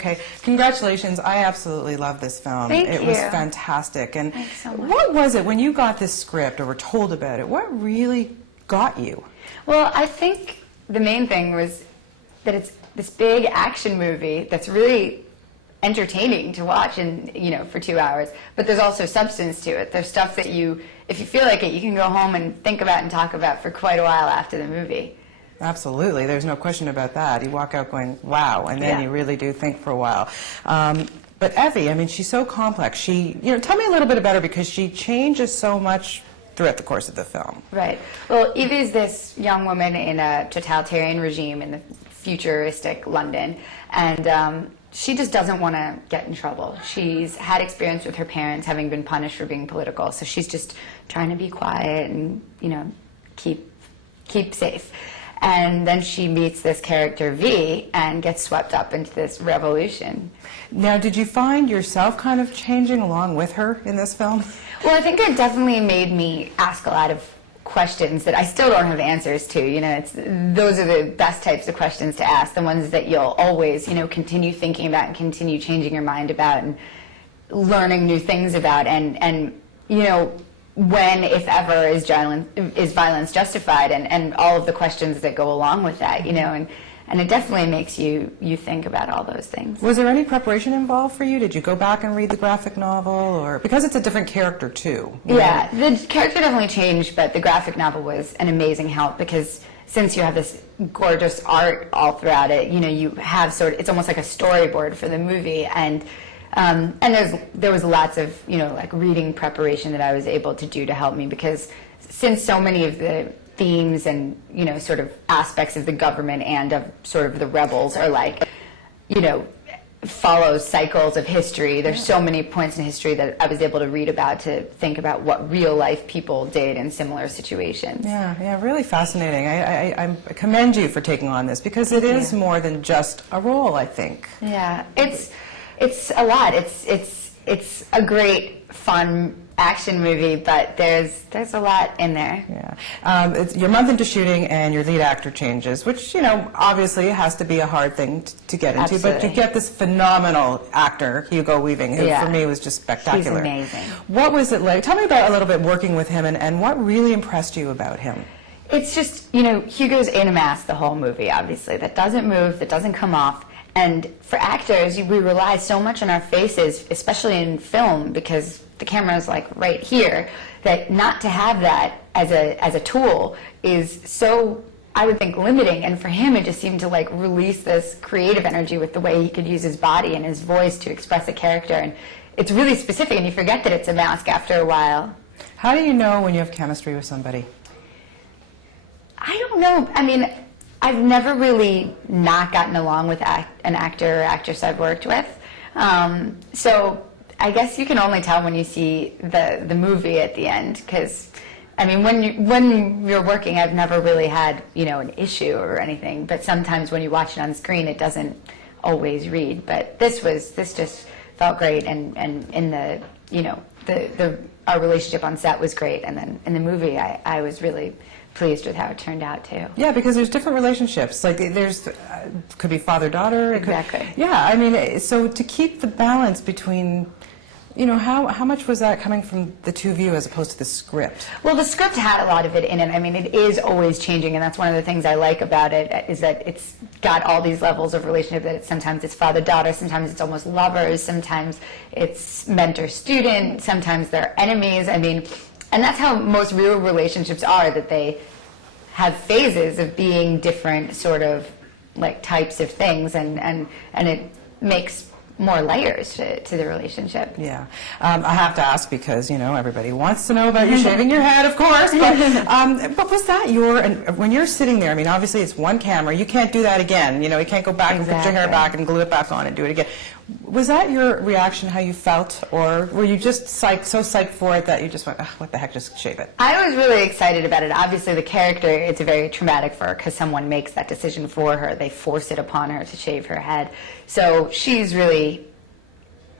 Okay, congratulations. I absolutely love this film. Thank It you. was fantastic. And Thanks so much. what was it, when you got this script or were told about it, what really got you? Well, I think the main thing was that it's this big action movie that's really entertaining to watch in, for 2 hours, but there's also substance to it. There's stuff that if you feel like it, you can go home and think about and talk about for quite a while after the movie. Absolutely. There's no question about that. You walk out going, wow, and then you really do think for a while. But Evie, I mean, she's so complex. Tell me a little bit about her, because she changes so much throughout the course of the film. Right. Well, Evie is this young woman in a totalitarian regime in the futuristic London, and she just doesn't want to get in trouble. She's had experience with her parents having been punished for being political, so she's just trying to be quiet and, keep safe. And then she meets this character, V, and gets swept up into this revolution. Now, did you find yourself kind of changing along with her in this film? Well, I think it definitely made me ask a lot of questions that I still don't have answers to. Those are the best types of questions to ask, the ones that you'll always, continue thinking about and continue changing your mind about and learning new things about. And when, if ever, is violence justified, and all of the questions that go along with that, and it definitely makes you think about all those things. Was there any preparation involved for you? Did you go back and read the graphic novel, or because it's a different character too? Yeah, the character definitely changed, but the graphic novel was an amazing help, because since you have this gorgeous art all throughout it, you have it's almost like a storyboard for the movie, and there was lots of, like reading preparation that I was able to do to help me, because since so many of the themes and, sort of aspects of the government and of sort of the rebels are like, follow cycles of history. There's so many points in history that I was able to read about to think about what real life people did in similar situations. Yeah, really fascinating. I commend you for taking on this, because it is more than just a role, I think. Yeah, it's a lot. It's a great, fun action movie, but there's a lot in there. Yeah, you're a month into shooting, and your lead actor changes, which obviously has to be a hard thing to get into. Absolutely. But you get this phenomenal actor, Hugo Weaving, who for me was just spectacular. He's amazing. What was it like? Tell me about a little bit working with him, and what really impressed you about him. It's just Hugo's in a mask the whole movie. Obviously, that doesn't move, that doesn't come off. And for actors, we rely so much on our faces, especially in film, because the camera is like right here, that not to have that as a tool is so, I would think, limiting. And for him, it just seemed to like release this creative energy with the way he could use his body and his voice to express a character. And it's really specific, and you forget that it's a mask after a while. How do you know when you have chemistry with somebody? I don't know. I mean, I've never really not gotten along with an actor or actress I've worked with. So I guess you can only tell when you see the movie at the end, because I mean, when you're working, I've never really had an issue or anything. But sometimes when you watch it on screen, it doesn't always read. But this just felt great, and in our relationship on set was great, and then in the movie, I was really pleased with how it turned out too. Yeah, because there's different relationships. Like there's could be father-daughter. Exactly. Yeah, I mean, so to keep the balance between, how much was that coming from the two of you as opposed to the script? Well, the script had a lot of it in it. I mean, it is always changing, and that's one of the things I like about it, is that it's got all these levels of relationship. That sometimes it's father-daughter, sometimes it's almost lovers, sometimes it's mentor-student, sometimes they're enemies. I mean, and that's how most real relationships are, that they have phases of being different sort of like types of things, and it makes more layers to the relationship. Yeah. I have to ask, because, everybody wants to know about you shaving your head, of course, but was that when you're sitting there, I mean, obviously it's one camera, you can't do that again, you can't go back and put your hair back and glue it back on and do it again. Was that your reaction, how you felt, or were you just so psyched for it that you just went, what the heck, just shave it? I was really excited about it. Obviously, the character, it's very traumatic for her, because someone makes that decision for her. They force it upon her to shave her head. So she's really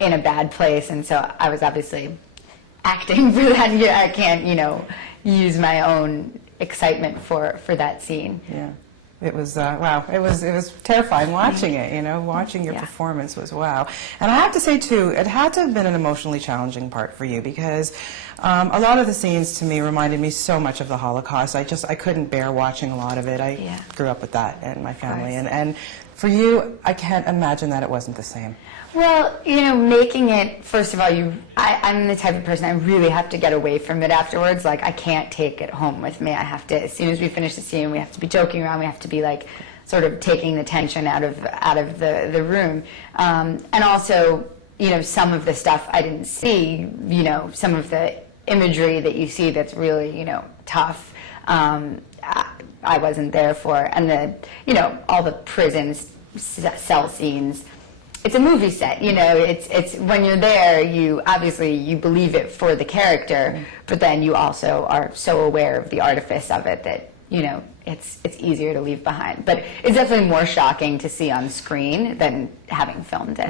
in a bad place, and so I was obviously acting for that. Yeah, I can't, use my own excitement for that scene. Yeah. It was wow. It was terrifying watching it. You know, watching your performance was wow. And I have to say too, it had to have been an emotionally challenging part for you because a lot of the scenes to me reminded me so much of the Holocaust. I couldn't bear watching a lot of it. I grew up with that in my family, and for you, I can't imagine that it wasn't the same. Well, you know, making it, first of all, I'm the type of person I really have to get away from it afterwards. Like, I can't take it home with me. I have to, as soon as we finish the scene, we have to be joking around. We have to be, like, sort of taking the tension out of the room. And also, you know, some of the stuff I didn't see, you know, some of the imagery that you see that's really, you know, tough, I wasn't there for. And you know, all the prisons, cell scenes, it's a movie set, you know, it's when you're there, you obviously you believe it for the character, but then you also are so aware of the artifice of it that, you know, it's easier to leave behind. But it's definitely more shocking to see on screen than having filmed it.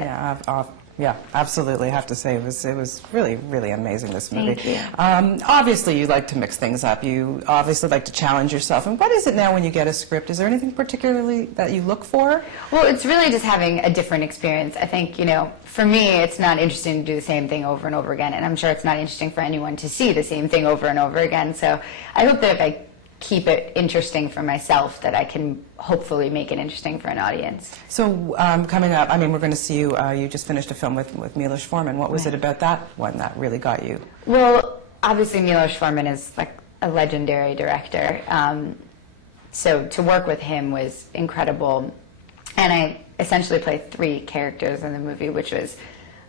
Yeah, absolutely. I have to say it was really, really amazing, this movie. Thank you. Obviously, you like to mix things up. You obviously like to challenge yourself. And what is it now when you get a script? Is there anything particularly that you look for? Well, it's really just having a different experience. I think, you know, for me, it's not interesting to do the same thing over and over again. And I'm sure it's not interesting for anyone to see the same thing over and over again. So I hope that if I keep it interesting for myself, that I can hopefully make it interesting for an audience. So coming up, I mean, we're going to see you, you just finished a film with Milos Forman. What was it about that one that really got you? Well, obviously Milos Forman is like a legendary director. So to work with him was incredible. And I essentially played 3 characters in the movie, which was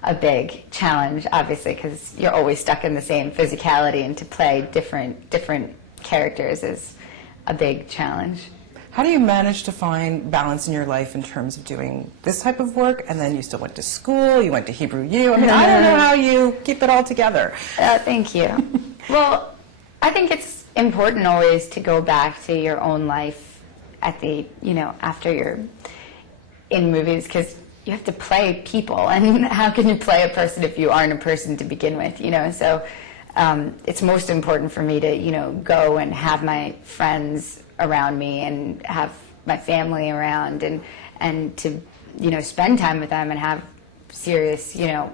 a big challenge, obviously, because you're always stuck in the same physicality, and to play different characters is a big challenge. How do you manage to find balance in your life in terms of doing this type of work, and then you still went to school, you went to Hebrew U? I mean, I don't know how you keep it all together. Thank you. Well, I think it's important always to go back to your own life at the, you know, after you're in movies, because you have to play people, and how can you play a person if you aren't a person to begin with, you know? So it's most important for me to, you know, go and have my friends around me and have my family around, and to, you know, spend time with them and have serious, you know,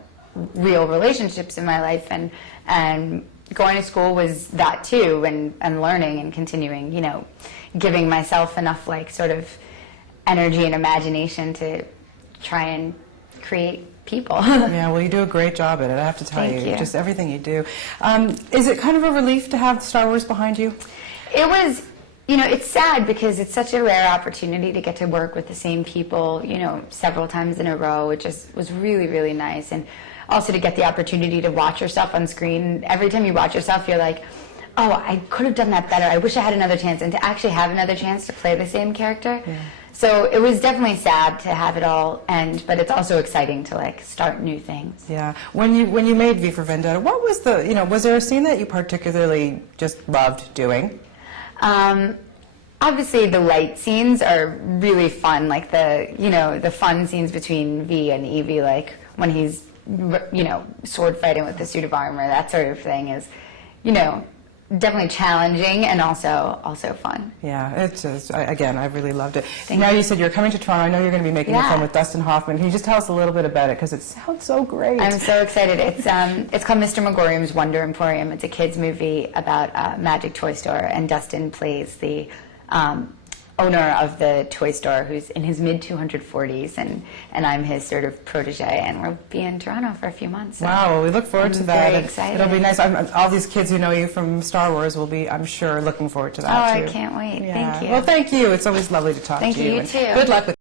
real relationships in my life. And going to school was that too, and learning and continuing, you know, giving myself enough, like, sort of energy and imagination to try and create people. Yeah, well, you do a great job at it, I have to tell Thank you. Just everything you do. Is it kind of a relief to have Star Wars behind you? It was, you know, it's sad because it's such a rare opportunity to get to work with the same people, you know, several times in a row, which was really, really nice. And also to get the opportunity to watch yourself on screen. Every time you watch yourself, you're like, oh, I could have done that better. I wish I had another chance. And to actually have another chance to play the same character. Yeah. So it was definitely sad to have it all end, but it's also exciting to, like, start new things. Yeah. When you made V for Vendetta, what was the, you know, was there a scene that you particularly just loved doing? Obviously the light scenes are really fun, like the fun scenes between V and Evie, like when he's, you know, sword fighting with the suit of armor, that sort of thing is, you know, definitely challenging and also fun. Yeah, it's just, again, I really loved it. Now you said you're coming to Toronto. I know you're going to be making a film with Dustin Hoffman. Can you just tell us a little bit about it, because it sounds so great. I'm so excited. It's called Mr. Megorium's Wonder Emporium. It's a kids movie about a magic toy store, and Dustin plays the owner of the toy store, who's in his mid-240s, and I'm his sort of protege, and we'll be in Toronto for a few months. So wow, well, we look forward to that. Very excited. It'll be nice. All these kids who know you from Star Wars will be, I'm sure, looking forward to that too. Oh, I can't wait. Yeah. Thank you. Well, thank you. It's always lovely to talk to you. Thank you, you too. Good luck with